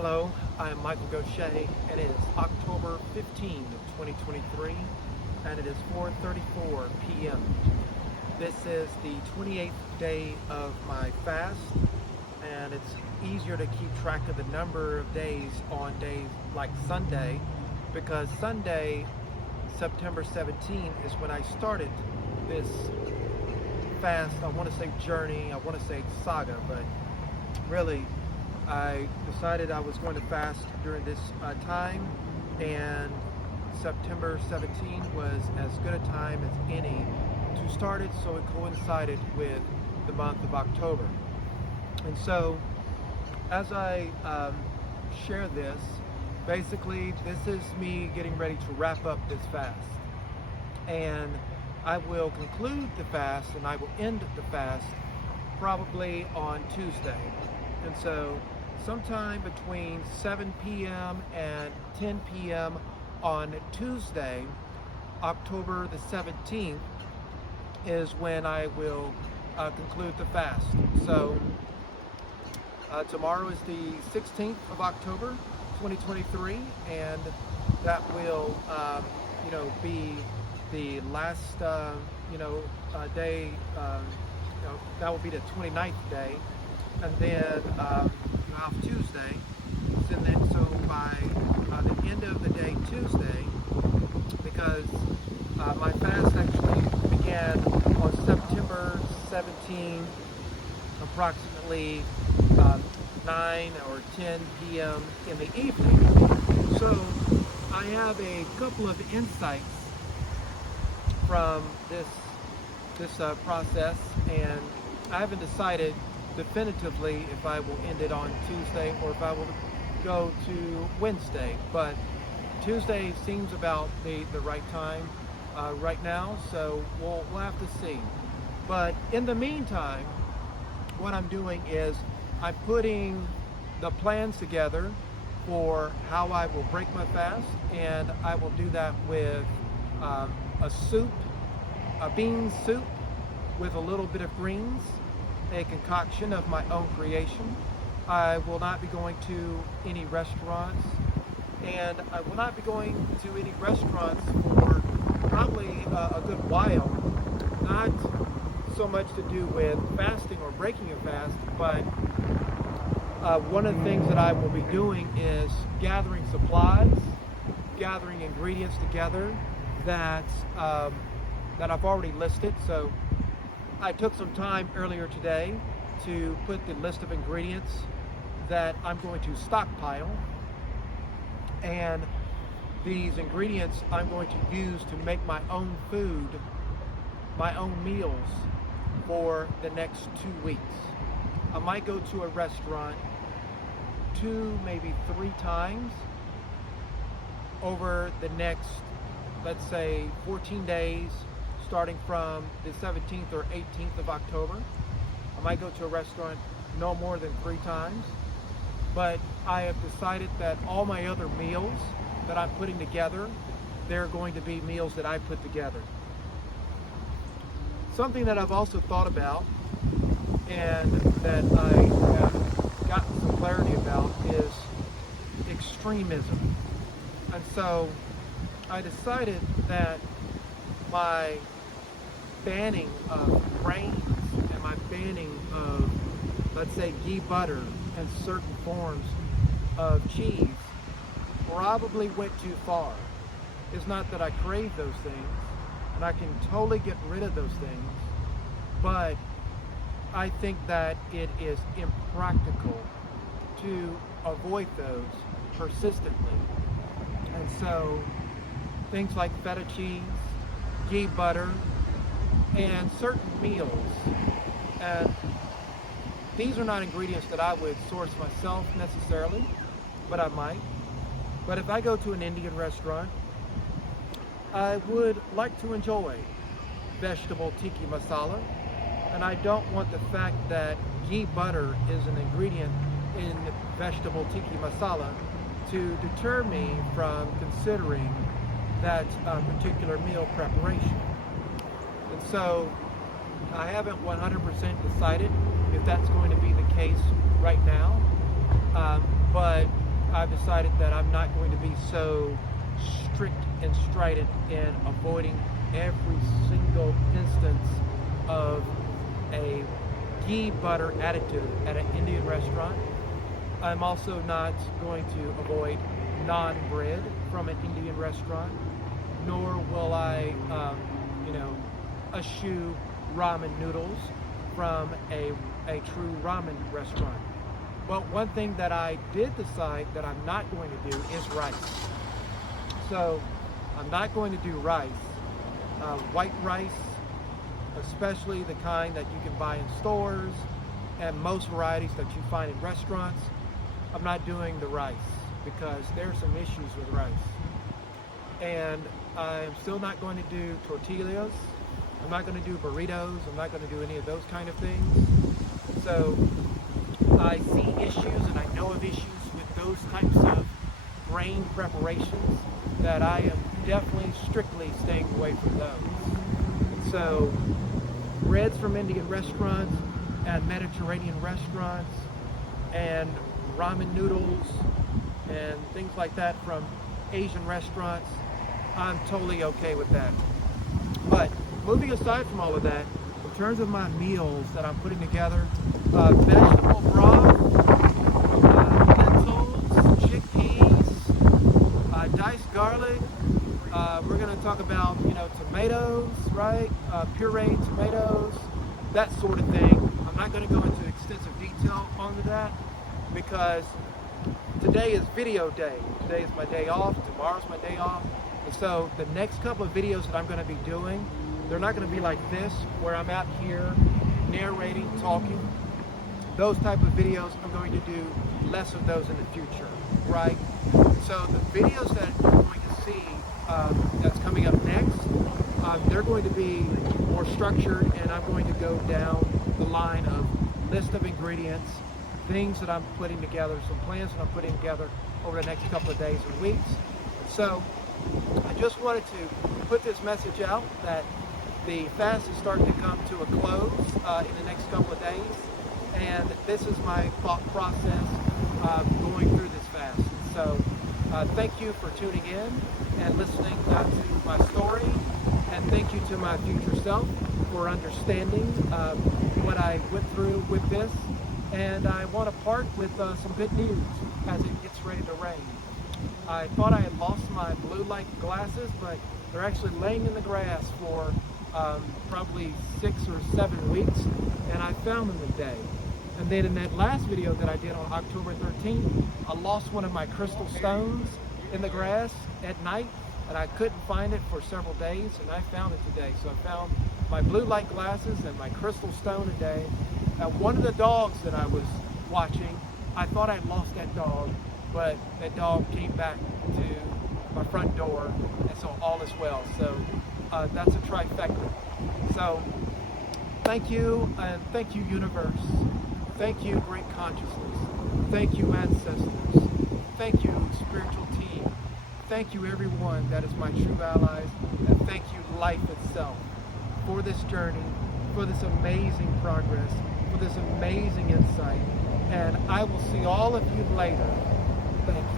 Hello, I'm Michael Gaucher, and it is October 15th of 2023, and it is 4:34 p.m. This is the 28th day of my fast, and it's easier to keep track of the number of days on days like Sunday, because Sunday, September 17th, is when I started this fast. I want to say journey, I want to say saga, but really I decided I was going to fast during this time, and September 17 was as good a time as any to start it, so it coincided with the month of October. And so as I share this, basically this is me getting ready to wrap up this fast, and I will conclude the fast and I will end the fast probably on Tuesday. And so sometime between 7 p.m. and 10 p.m. on Tuesday, October the 17th, is when I will conclude the fast. So tomorrow is the 16th of October, 2023, and that will, be the last, day. That will be the 29th day, and then off Tuesday. So by the end of the day Tuesday, because my fast actually began on September 17, approximately 9 or 10 p.m. in the evening. So I have a couple of insights from this process, and I haven't decided definitively if I will end it on Tuesday or if I will go to Wednesday, but Tuesday seems about the right time right now, so we'll have to see. But in the meantime, what I'm doing is I'm putting the plans together for how I will break my fast, and I will do that with a soup, a bean soup with a little bit of greens, a concoction of my own creation. I will not be going to any restaurants, and I will not be going to any restaurants for probably a good while. Not so much to do with fasting or breaking a fast, but one of the things that I will be doing is gathering supplies, gathering ingredients together that I've already listed. So I took some time earlier today to put the list of ingredients that I'm going to stockpile, and these ingredients I'm going to use to make my own food, my own meals for the next 2 weeks. I might go to a restaurant 2, maybe 3 times over the next, let's say, 14 days, starting from the 17th or 18th of October. I might go to a restaurant no more than 3 times, but I have decided that all my other meals that I'm putting together, they're going to be meals that I put together. Something that I've also thought about and that I have gotten some clarity about is extremism. And so I decided that my banning of grains and my banning of, let's say, ghee butter and certain forms of cheese probably went too far. It's not that I crave those things, and I can totally get rid of those things, but I think that it is impractical to avoid those persistently. And so things like feta cheese, ghee butter, and certain meals, and these are not ingredients that I would source myself necessarily, but I might. But if I go to an Indian restaurant, I would like to enjoy vegetable tikka masala, and I don't want the fact that ghee butter is an ingredient in vegetable tikka masala to deter me from considering that particular meal preparation. And so I haven't 100% decided if that's going to be the case right now, but I've decided that I'm not going to be so strict and strident in avoiding every single instance of a ghee butter additive at an Indian restaurant. I'm also not going to avoid naan bread from an Indian restaurant, nor will I, eschew ramen noodles from a true ramen restaurant. But one thing that I did decide that I'm not going to do is rice. So I'm not going to do rice. White rice, especially the kind that you can buy in stores and most varieties that you find in restaurants. I'm not doing the rice because there are some issues with rice. And I'm still not going to do tortillas. I'm not going to do burritos. I'm not going to do any of those kind of things. So I see issues and I know of issues with those types of grain preparations that I am definitely strictly staying away from those. So breads from Indian restaurants and Mediterranean restaurants and ramen noodles and things like that from Asian restaurants, I'm totally okay with that. But moving aside from all of that, in terms of my meals that I'm putting together, vegetable broth, lentils, chickpeas, diced garlic. We're going to talk about, tomatoes, right? Pureed tomatoes, that sort of thing. I'm not going to go into extensive detail on that because today is video day. Today is my day off. Tomorrow's my day off. And so the next couple of videos that I'm going to be doing, they're not going to be like this, where I'm out here narrating, talking. Those type of videos, I'm going to do less of those in the future, right? So the videos that you're going to see that's coming up next, they're going to be more structured, and I'm going to go down the line of list of ingredients, things that I'm putting together, some plans that I'm putting together over the next couple of days and weeks. So I just wanted to put this message out that the fast is starting to come to a close in the next couple of days, and this is my thought process going through this fast. So thank you for tuning in and listening to my story, and thank you to my future self for understanding what I went through with this. And I want to part with some good news as it gets ready to rain. I thought I had lost my blue light glasses, but they're actually laying in the grass for probably 6 or 7 weeks, and I found them today. And then in that last video that I did on October 13th, I lost one of my crystal stones in the grass at night, and I couldn't find it for several days, and I found it today. So I found my blue light glasses and my crystal stone today. And one of the dogs that I was watching, I thought I'd lost that dog, but that dog came back to my front door, and so all is well. So that's a trifecta. So thank you, and thank you, universe. Thank you, great consciousness. Thank you, ancestors. Thank you, spiritual team. Thank you, everyone that is my true allies. And thank you, life itself, for this journey, for this amazing progress, for this amazing insight. And I will see all of you later. Thank you.